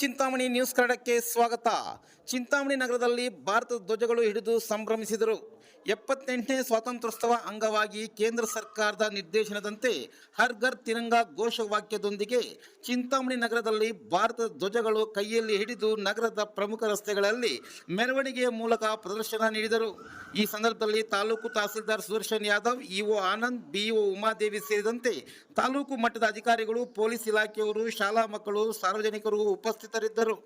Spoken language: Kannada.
ಚಿಂತಾಮಣಿ ನ್ಯೂಸ್ ಕನ್ನಡಕ್ಕೆ ಸ್ವಾಗತ. ಚಿಂತಾಮಣಿ ನಗರದಲ್ಲಿ ಭಾರತದ ಧ್ವಜಗಳು ಹಿಡಿದು ಸಂಭ್ರಮಿಸಿದರು. ಎಪ್ಪತ್ತೆಂಟನೇ ಸ್ವಾತಂತ್ರ್ಯೋತ್ಸವ ಅಂಗವಾಗಿ ಕೇಂದ್ರ ಸರ್ಕಾರದ ನಿರ್ದೇಶನದಂತೆ ಹರ್ ಘರ್ ತಿರಂಗ ಘೋಷವಾಕ್ಯದೊಂದಿಗೆ ಚಿಂತಾಮಣಿ ನಗರದಲ್ಲಿ ಭಾರತದ ಧ್ವಜಗಳು ಕೈಯಲ್ಲಿ ಹಿಡಿದು ನಗರದ ಪ್ರಮುಖ ರಸ್ತೆಗಳಲ್ಲಿ ಮೆರವಣಿಗೆಯ ಮೂಲಕ ಪ್ರದರ್ಶನ ನೀಡಿದರು. ಈ ಸಂದರ್ಭದಲ್ಲಿ ತಾಲೂಕು ತಹಸೀಲ್ದಾರ್ ಸುದರ್ಶನ್ ಯಾದವ್, ಇಒ ಆನಂದ್, ಬಿಇಒ ಉಮಾದೇವಿ ಸೇರಿದಂತೆ ತಾಲೂಕು ಮಟ್ಟದ ಅಧಿಕಾರಿಗಳು, ಪೊಲೀಸ್ ಇಲಾಖೆಯವರು, ಶಾಲಾ ಮಕ್ಕಳು, ಸಾರ್ವಜನಿಕರು ಉಪಸ್ಥಿತರಿದ್ದರು.